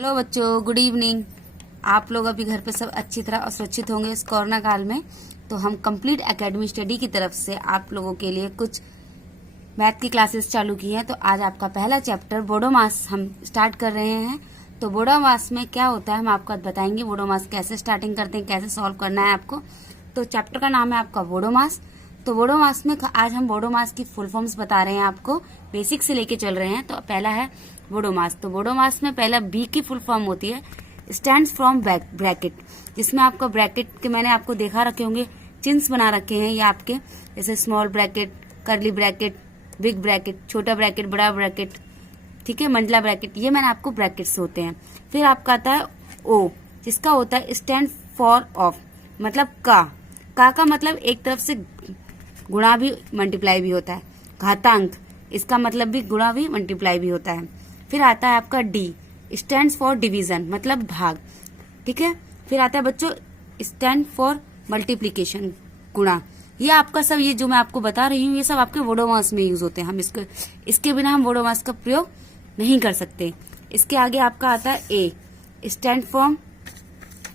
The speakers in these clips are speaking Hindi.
हेलो बच्चों, गुड इवनिंग। आप लोग अभी घर पे सब अच्छी तरह और सुरक्षित होंगे इस कोरोना काल में। तो हम कंप्लीट एकेडमी स्टडी की तरफ से आप लोगों के लिए कुछ मैथ की क्लासेस चालू की हैं। तो आज आपका पहला चैप्टर बोडोमास हम स्टार्ट कर रहे हैं। तो बोडोमास में क्या होता है हम आपको बताएंगे। बोडोमास कैसे स्टार्टिंग करते हैं, कैसे सॉल्व करना है आपको। तो चैप्टर का नाम है आपका बोडोमास। तो बोडोमास में आज हम बोडोमास की फुल फॉर्म्स बता रहे हैं आपको, बेसिक से लेके चल रहे हैं। तो पहला है बोडोमास। तो बोडोमास में पहला बी की फुल फॉर्म होती है स्टैंड्स फ्रॉम ब्रैकेट, जिसमें आपका ब्रैकेट के मैंने आपको देखा रखे होंगे, चिन्स बना रखे हैं ये आपके, जैसे small bracket, curly bracket, big bracket, छोटा ब्रैकेट, बड़ा ब्रैकेट, ठीक है, मंडला ब्रैकेट, ये मैंने आपको ब्रैकेट्स होते हैं। फिर आपका आता है ओ, जिसका होता है स्टैंड फॉर ऑफ, मतलब का मतलब एक तरफ से गुणा भी मल्टीप्लाई भी होता है, घातांक, इसका मतलब भी गुणा भी मल्टीप्लाई भी होता है। फिर आता है आपका डी, स्टैंड फॉर डिवीजन, मतलब भाग, ठीक है। फिर आता है बच्चों स्टैंड फॉर मल्टीप्लीकेशन, गुणा। ये आपका सब, ये जो मैं आपको बता रही हूँ, ये सब आपके बोडोमास में यूज होते हैं। हम इसके बिना हम बोडोमास का प्रयोग नहीं कर सकते। इसके आगे आपका आता है ए, स्टैंड फॉर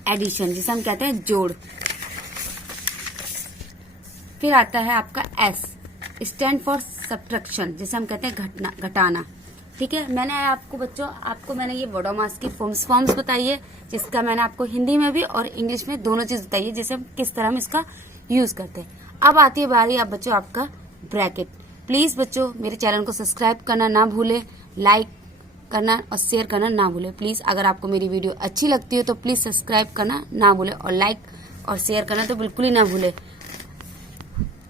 एडिशन, जिसे हम कहते हैं जोड़। फिर आता है आपका एस, स्टैंड फॉर सब्ट्रैक्शन, जिसे हम कहते हैं घटाना, ठीक है। मैंने आपको बच्चों मैंने ये बोडोमास की फॉर्म्स बताई है, जिसका मैंने आपको हिंदी में भी और इंग्लिश में दोनों चीज बताई है, जिसे किस तरह हम इसका यूज करते हैं। अब आती है बारी आप बच्चों आपका ब्रैकेट। प्लीज बच्चों मेरे चैनल को सब्सक्राइब करना ना भूले, लाइक करना और शेयर करना ना भूले। प्लीज अगर आपको मेरी वीडियो अच्छी लगती है तो प्लीज सब्सक्राइब करना ना भूले और लाइक और शेयर करना तो बिल्कुल ही ना भूले।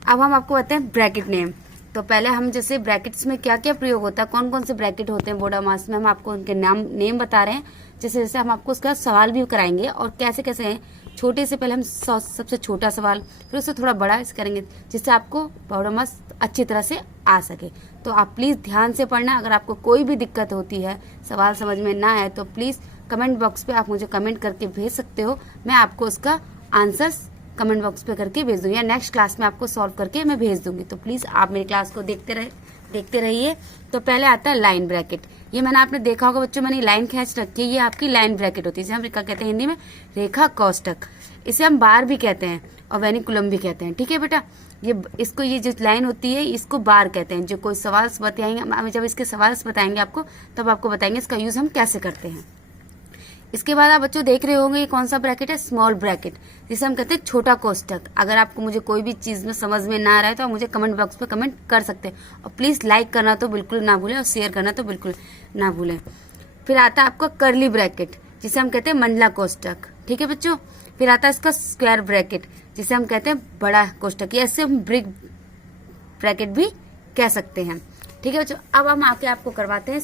अब हम आपको बताते हैं ब्रैकेट नेम। तो पहले हम जैसे ब्रैकेट्स में क्या क्या प्रयोग होता है, कौन कौन से ब्रैकेट होते हैं बोडोमास में, हम आपको उनके नेम बता रहे हैं। जैसे जैसे हम आपको उसका सवाल भी कराएंगे और कैसे कैसे हैं। छोटे से पहले हम सबसे छोटा सवाल, फिर उससे थोड़ा बड़ा करेंगे, जिससे आपको बोडोमास अच्छी तरह से आ सके। तो आप प्लीज ध्यान से पढ़ना। अगर आपको कोई भी दिक्कत होती है, सवाल समझ में ना आए, तो प्लीज कमेंट बॉक्स पे आप मुझे कमेंट करके भेज सकते हो। मैं आपको उसका आंसर्स कमेंट बॉक्स पे करके भेज दूंगी, या नेक्स्ट क्लास में आपको सॉल्व करके मैं भेज दूंगी। तो प्लीज आप मेरी क्लास को देखते रहिए। तो पहले आता है लाइन ब्रैकेट। ये मैंने आपने देखा होगा बच्चों, मैंने लाइन खींच रखी है, ये आपकी लाइन ब्रैकेट होती है, जिसे हम रेखा कहते हैं हिंदी में, रेखा कोष्टक। इसे हम बार भी कहते हैं और वेनिकुलम भी कहते हैं, ठीक है बेटा। ये जो लाइन होती है इसको बार कहते हैं। जो कोई सवाल बताएंगे, जब इसके सवाल बताएंगे आपको, तब आपको बताएंगे इसका यूज हम कैसे करते हैं। इसके बाद आप बच्चों देख रहे होंगे ये कौन सा ब्रैकेट है, स्मॉल ब्रैकेट, जिसे हम कहते हैं छोटा कोष्टक। अगर आपको मुझे कोई भी चीज में समझ में ना आ रहा है तो आप मुझे कमेंट बॉक्स पे कमेंट कर सकते हैं। और प्लीज लाइक करना तो बिल्कुल ना भूलें और शेयर करना तो बिल्कुल ना भूलें। फिर आता है आपका कर्ली ब्रैकेट, जिसे हम कहते हैं मंडला कोष्टक, ठीक है बच्चों। फिर आता है इसका स्क्वायर ब्रैकेट, जिसे हम कहते हैं बड़ा कोष्टक, या इससे हम ब्रिक ब्रैकेट भी कह सकते हैं, ठीक है बच्चों। अब हम आके आपको करवाते हैं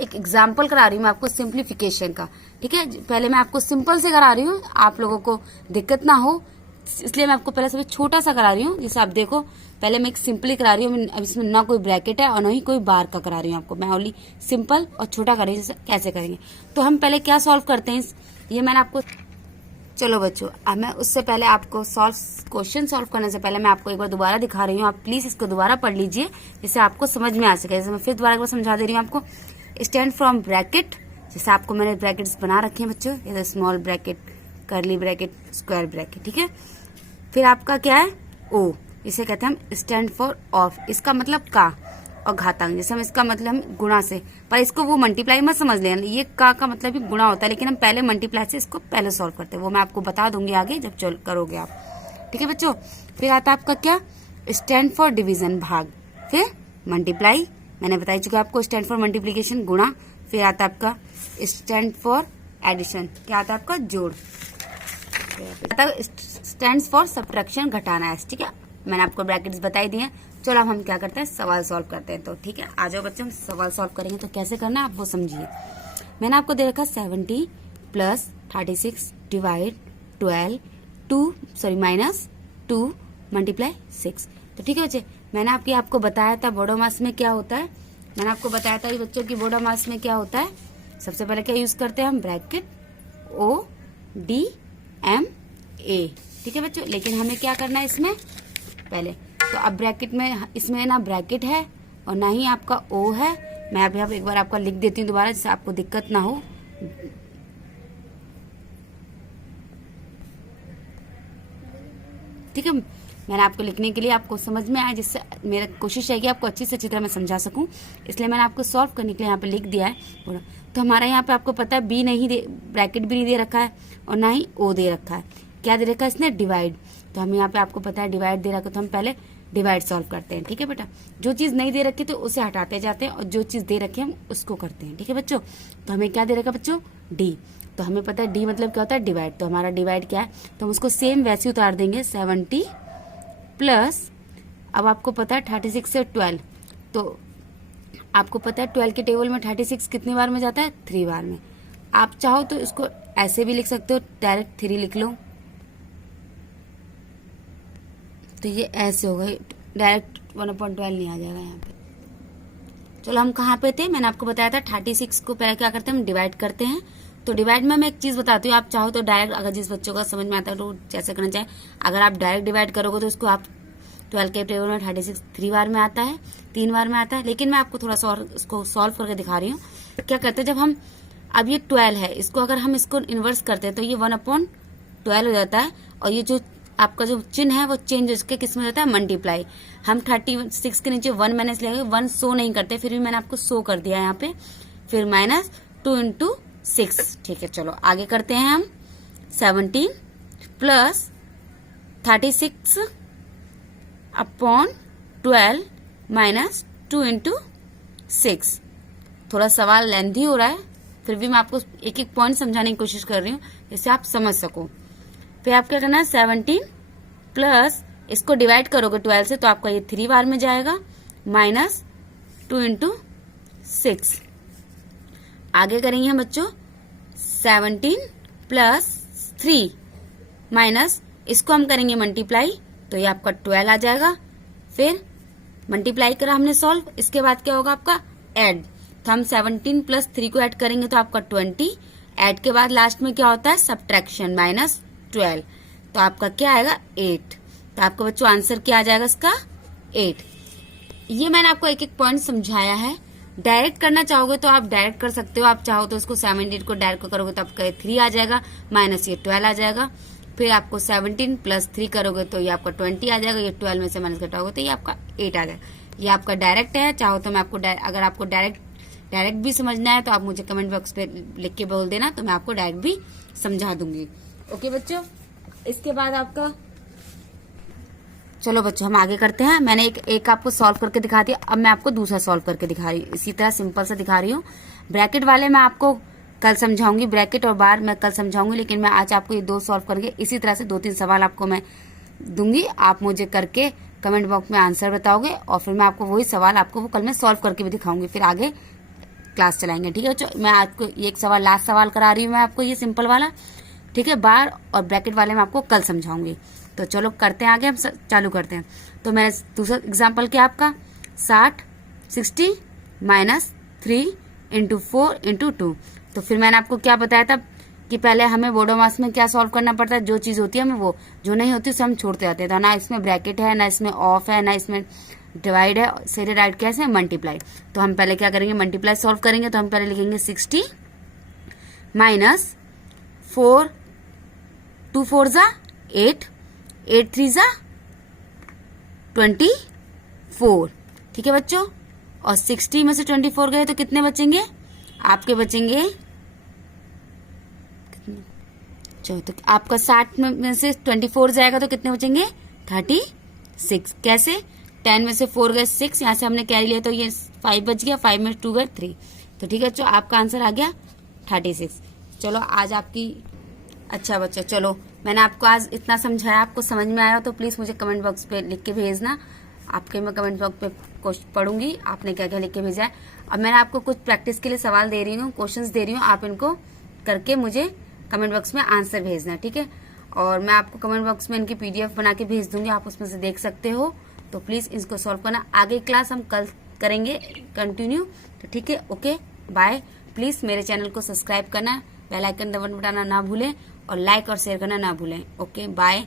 एक एग्जाम्पल करा रही हूँ मैं आपको सिंप्लीफिकेशन का, ठीक है। पहले मैं आपको सिंपल से करा रही हूँ, आप लोगों को दिक्कत ना हो, इसलिए मैं आपको पहले सभी छोटा सा करा रही हूँ। जैसे आप देखो, पहले मैं एक सिंपली करा रही हूँ, अब इसमें ना कोई ब्रैकेट है और ना ही कोई बार का करा रही हूँ आपको, मैं ओनली सिंपल और छोटा कर रही हूँ। जैसे कैसे करेंगे, तो हम पहले क्या सॉल्व करते हैं, ये मैंने आपको, चलो बच्चों अब मैं उससे पहले आपको क्वेश्चन सॉल्व करने से पहले मैं आपको एक बार दोबारा दिखा रही हूँ। आप प्लीज इसको दोबारा पढ़ लीजिए, जिससे आपको समझ में आ सके। जैसे मैं फिर दोबारा एक बार समझा दे रही हूँ आपको। स्टैंड फ्रॉम ब्रैकेट, जैसे आपको मैंने ब्रैकेट्स बना रखे हैं बच्चों, जैसे small bracket, curly bracket, square bracket, ठीक है। फिर आपका क्या है ओ, इसे कहते हैं हम स्टैंड फॉर ऑफ, इसका मतलब का और घातांक, जैसे हम इसका मतलब हम गुणा से, पर इसको वो मल्टीप्लाई मत समझ लेना, ये का मतलब भी गुणा होता है, लेकिन हम पहले मल्टीप्लाई से इसको पहले सॉल्व करते हैं, वो मैं आपको बता दूंगी आगे जब करोगे आप, ठीक है बच्चों। फिर आता है आपका क्या, स्टैंड फॉर डिवीजन, भाग। फिर मल्टीप्लाई, मैंने बता चुका आपको, स्टैंड फॉर मल्टीप्लीकेशन, गुणा। फिर आता है आपका स्टैंड फॉर एडिशन, क्या आता है आपका जोड़। आता है स्टैंड फॉर सब्ट्रैक्शन, घटाना है, ठीक है। मैंने आपको ब्रैकेट्स बताई दिए हैं। चलो अब हम क्या करते हैं, सवाल सॉल्व करते हैं। तो ठीक है, आ जाओ बच्चे, हम सवाल सॉल्व करेंगे। तो कैसे करना है आप वो समझिए। मैंने आपको दे रखा 70 प्लस 36 डिवाइड 12 माइनस 2 मल्टीप्लाई 6। तो ठीक है बच्चे, मैंने आपको बताया था बोडोमास में क्या होता है। मैंने आपको बताया था ये बच्चों की बोडोमास में क्या होता है। सबसे पहले क्या यूज करते हैं हम, ब्रैकेट ODMA, ठीक है बच्चों। लेकिन हमें क्या करना है इसमें पहले, तो अब ब्रैकेट में, इसमें ना ब्रैकेट है और ना ही आपका ओ है। मैं अभी एक बार आपका लिख देती हूँ दोबारा, जिससे आपको दिक्कत ना हो। ठीक है। मैंने आपको लिखने के लिए आपको समझ में आया, जिससे मेरा कोशिश है कि आपको अच्छी से अच्छी तरह मैं समझा सकूं, इसलिए मैंने आपको सॉल्व करने के लिए यहाँ पे लिख दिया है पूरा। तो हमारा यहाँ पे आपको पता है बी नहीं दे, ब्रैकेट भी नहीं दे रखा है और ना ही ओ दे रखा है। क्या दे रखा है इसने? डिवाइड। तो हम यहाँ पे आपको पता है डिवाइड दे रखा है, तो हम पहले डिवाइड सॉल्व करते हैं। ठीक है बेटा, जो चीज नहीं दे रखी तो उसे हटाते जाते हैं और जो चीज दे रखी है हम उसको करते हैं। ठीक है बच्चों, तो हमें क्या दे रखा है बच्चों? डी। तो हमें पता है डी मतलब क्या होता है? डिवाइड। तो हमारा डिवाइड क्या है, तो हम उसको सेम वैसे ही उतार देंगे 70 प्लस, अब आपको पता है 36 से 12, तो आपको पता है 12 के टेबल में 36 कितनी बार में जाता है? 3 बार में। आप चाहो तो इसको ऐसे भी लिख सकते हो, डायरेक्ट 3 लिख लो, तो ये ऐसे हो गई, डायरेक्ट 1/12 नहीं आ जाएगा यहाँ पे। चलो हम कहाँ पे थे? मैंने आपको बताया था 36 को पहले क्या करते हैं हम? डिवाइड करते हैं। तो डिवाइड में मैं एक चीज बताती हूँ, आप चाहो तो डायरेक्ट, अगर जिस बच्चों का समझ में आता है तो जैसे करना चाहे, अगर आप डायरेक्ट डिवाइड करोगे तो उसको आप 12 के टेबल में 36 3 बार में आता है, 3 बार में आता है। लेकिन मैं आपको थोड़ा सा और इसको सॉल्व करके दिखा रही हूँ। क्या करते हैं, जब हम, अब ये 12 है, इसको अगर हम इसको इन्वर्स करते हैं तो ये 1/12 हो जाता है, और ये जो आपका जो चिन्ह है वो चेंज इसके किस में जाता है? मल्टीप्लाई। हम 36 के नीचे 1 माइनस लेंगे, 1 शो नहीं करते, फिर भी मैंने आपको शो कर दिया यहाँ पे, फिर माइनस 2 × 6। ठीक है, चलो आगे करते हैं हम। 17 प्लस 36/12 माइनस 2 × 6। थोड़ा सवाल लेंथी हो रहा है, फिर भी मैं आपको एक एक पॉइंट समझाने की कोशिश कर रही हूँ जिससे आप समझ सको। फिर आप क्या करना है? 17 प्लस, इसको डिवाइड करोगे 12 से तो आपका ये 3 बार में जाएगा, माइनस 2 × 6। आगे करेंगे हम बच्चों 17 प्लस 3 माइनस, इसको हम करेंगे मल्टीप्लाई, तो ये आपका 12 आ जाएगा। फिर मल्टीप्लाई करा हमने सॉल्व, इसके बाद क्या होगा आपका? ऐड। तो हम 17 प्लस 3 को ऐड करेंगे तो आपका 20, ऐड के बाद लास्ट में क्या होता है? सब्ट्रैक्शन, माइनस 12, तो आपका क्या आएगा? 8। तो आपका बच्चों आंसर क्या आ जाएगा इसका? 8। ये मैंने आपको एक एक पॉइंट समझाया है। डायरेक्ट करना चाहोगे तो आप डायरेक्ट कर सकते हो, आप चाहो तो उसको 17 को डायरेक्ट करोगे तो आपका 3 आ जाएगा, माइनस ये 12 आ जाएगा। फिर आपको 17 प्लस 3 करोगे तो ये आपका 20 आ जाएगा, ये 12 में से माइनस घटाओगे तो ये आपका 8 आ जाएगा। ये आपका डायरेक्ट है। चाहो तो मैं आपको अगर आपको डायरेक्ट भी समझना है तो आप मुझे कमेंट बॉक्स पे लिख के बोल देना, तो मैं आपको डायरेक्ट भी समझा दूंगी। ओके बच्चों, इसके बाद आपका, चलो बच्चों हम आगे करते हैं। मैंने एक आपको सॉल्व करके दिखा दिया, अब मैं आपको दूसरा सॉल्व करके दिखा रही हूँ, इसी तरह सिंपल से दिखा रही हूँ। ब्रैकेट वाले मैं आपको कल समझाऊंगी, ब्रैकेट और बार मैं कल समझाऊंगी, लेकिन मैं आज आपको ये 2 सॉल्व करके इसी तरह से 2-3 सवाल आपको मैं दूंगी, आप मुझे करके कमेंट बॉक्स में आंसर बताओगे, और फिर मैं आपको वही सवाल आपको वो कल मैं सॉल्व करके भी दिखाऊंगी, फिर आगे क्लास चलाएंगे। ठीक है बच्चों, मैं आपको एक सवाल, लास्ट सवाल करा रही हूँ मैं आपको, ये सिंपल वाला। ठीक है, बार और ब्रैकेट वाले मैं आपको कल समझाऊंगी। तो चलो करते हैं आगे, हम चालू करते हैं। तो मैंने दूसरा एग्जाम्पल क्या आपका? 60 माइनस 3 × 4 × 2। तो फिर मैंने आपको क्या बताया था कि पहले हमें बोडोमास में क्या सॉल्व करना पड़ता है, जो चीज होती है हमें वो, जो नहीं होती उसे हम छोड़ते जाते हैं। तो ना इसमें ब्रैकेट है, ना इसमें ऑफ है, ना इसमें डिवाइड है, सीधे डाइट कैसे? मल्टीप्लाई। तो हम पहले क्या करेंगे? मल्टीप्लाई सॉल्व करेंगे। तो हम पहले लिखेंगे 60 माइनस 4, 2 4 = 8, 8 3 = 24। ठीक है बच्चों, और 60 में से 24 गए तो कितने बचेंगे? आपके बचेंगे, तो आपका 60 में से 24 जाएगा तो कितने बचेंगे? 36। कैसे? 10 में से 4 गए 6, यहाँ से हमने कैरी लिया तो ये 5 बच गया, 5 में 2 गए 3। तो ठीक है बच्चों, आपका आंसर आ गया 36। चलो आज आपकी, अच्छा बच्चा, चलो मैंने आपको आज इतना समझाया, आपको समझ में आया तो प्लीज मुझे कमेंट बॉक्स पे लिख के भेजना। आपके मैं कमेंट बॉक्स पे पढ़ूंगी आपने क्या क्या लिख के भेजा है। अब मैंने आपको कुछ प्रैक्टिस के लिए सवाल दे रही हूँ, क्वेश्चंस दे रही हूँ, आप इनको करके मुझे कमेंट बॉक्स में आंसर भेजना, ठीक है। और मैं आपको कमेंट बॉक्स में इनकी PDF बना के भेज दूंगी, आप उसमें से देख सकते हो। तो प्लीज इसको सॉल्व करना। आगे क्लास हम कल करेंगे कंटिन्यू, तो ठीक है। Okay bye. प्लीज मेरे चैनल को सब्सक्राइब करना, बेल आइकन दबाना ना भूलें, और लाइक और शेयर करना ना भूलें। Okay bye.